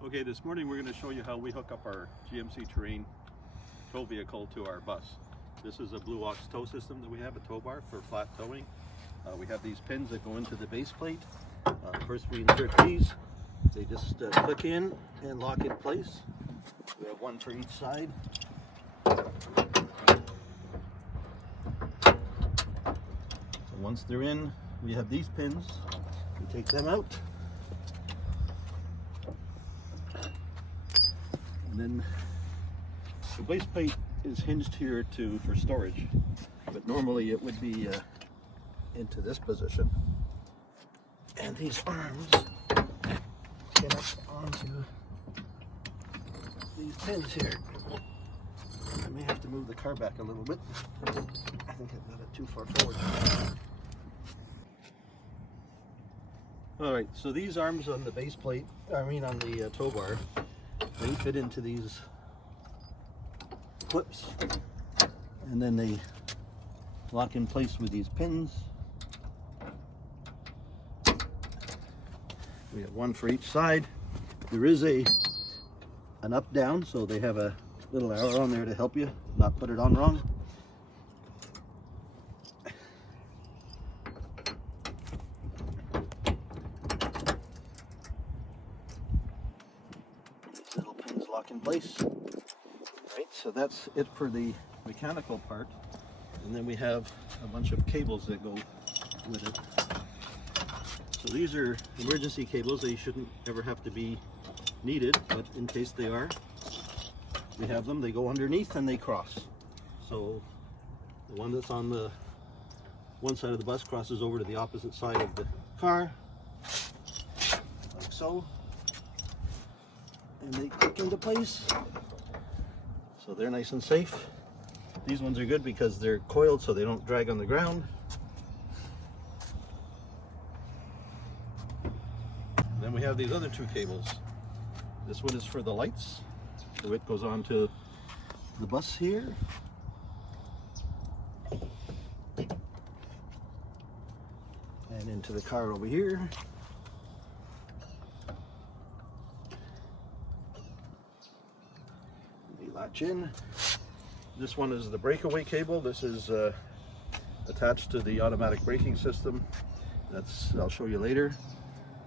Okay, this morning we're going to show you how we hook up our GMC Terrain tow vehicle to our bus. This is a Blue Ox tow system that we have, a tow bar for flat towing. We have these pins that go into the base plate. First we insert these. They just click in and lock in place. We have one for each side. So once they're in, we have these pins. We take them out. And then the base plate is hinged here for storage, but normally it would be into this position. And these arms connect onto these pins here. I may have to move the car back a little bit. I think I've got it too far forward. Alright, so these arms on the base plate, on the tow bar, they fit into these clips, and then they lock in place with these pins. We have one for each side. There is an up down, so they have a little arrow on there to help you not put it on wrong. These little pins lock in place. Right, so that's it for the mechanical part, and then we have a bunch of cables that go with it. So these are emergency cables. They shouldn't ever have to be needed, but in case they are, we have them. They go underneath and they cross. So the one that's on the one side of the bus crosses over to the opposite side of the car, like so, and they click into place. So they're nice and safe. These ones are good because they're coiled so they don't drag on the ground. Then we have these other two cables. This one is for the lights, so it goes on to the bus here. And into the car over here. They latch in. This one is the breakaway cable. This is attached to the automatic braking system. I'll show you later.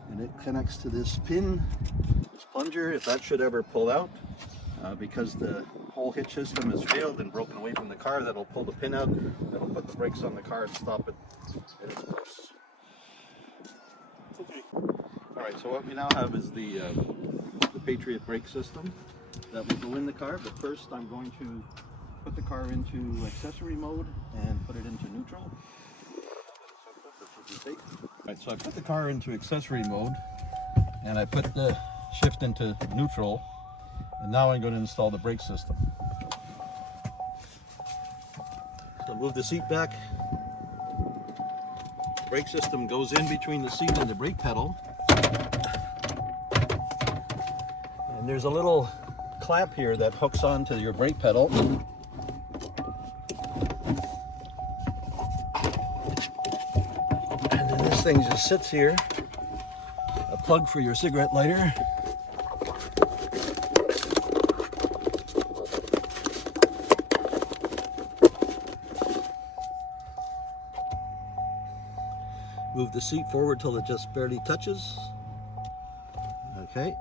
And it connects to this pin, this plunger. If that should ever pull out, because the whole hitch system has failed and broken away from the car, that'll pull the pin out. That'll put the brakes on the car and stop it in its place. Okay. All right. So what we now have is the Patriot brake system that will go in the car. But first, I'm going to put the car into accessory mode and put it into neutral. Alright, so I put the car into accessory mode and I put the shift into neutral, and now I'm going to install the brake system. So move the seat back. Brake system goes in between the seat and the brake pedal. And there's a little clamp here that hooks onto your brake pedal. This thing just sits here, a plug for your cigarette lighter. Move the seat forward till it just barely touches. Okay.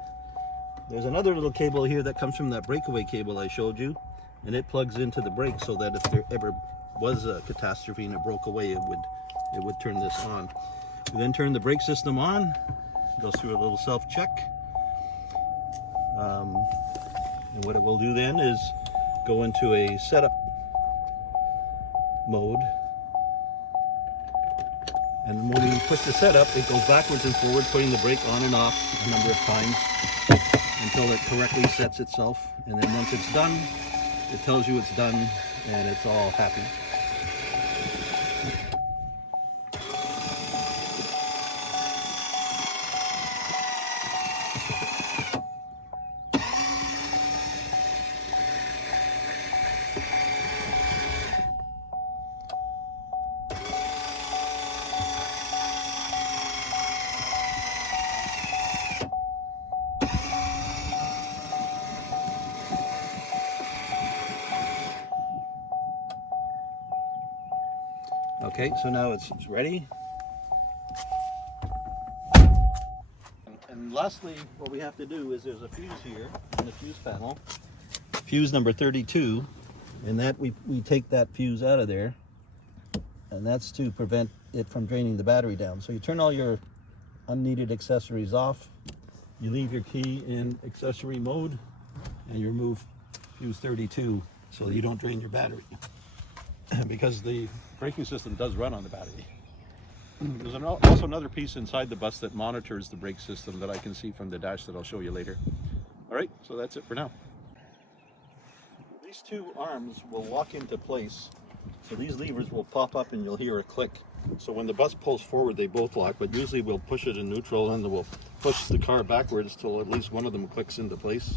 There's another little cable here that comes from that breakaway cable I showed you, and it plugs into the brake so that if there ever was a catastrophe and it broke away, it would turn this on. We then turn the brake system on, goes through a little self-check. And what it will do then is go into a setup mode. And when we push the setup, it goes backwards and forward, putting the brake on and off a number of times until it correctly sets itself. And then once it's done, it tells you it's done and it's all happy. Okay, so now it's ready. And lastly, what we have to do is there's a fuse here in the fuse panel, fuse number 32, and that we take that fuse out of there, and that's to prevent it from draining the battery down. So you turn all your unneeded accessories off, you leave your key in accessory mode, and you remove fuse 32 so that you don't drain your battery. Because the braking system does run on the battery. There's also another piece inside the bus that monitors the brake system that I can see from the dash that I'll show you later. All right, so that's it for now. These two arms will lock into place. So these levers will pop up and you'll hear a click. So when the bus pulls forward, they both lock, but usually we'll push it in neutral and then we'll push the car backwards till at least one of them clicks into place.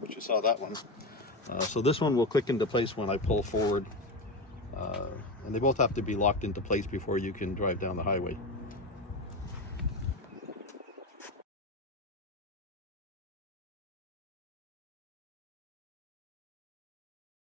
But you saw that one. So this one will click into place when I pull forward. And they both have to be locked into place before you can drive down the highway.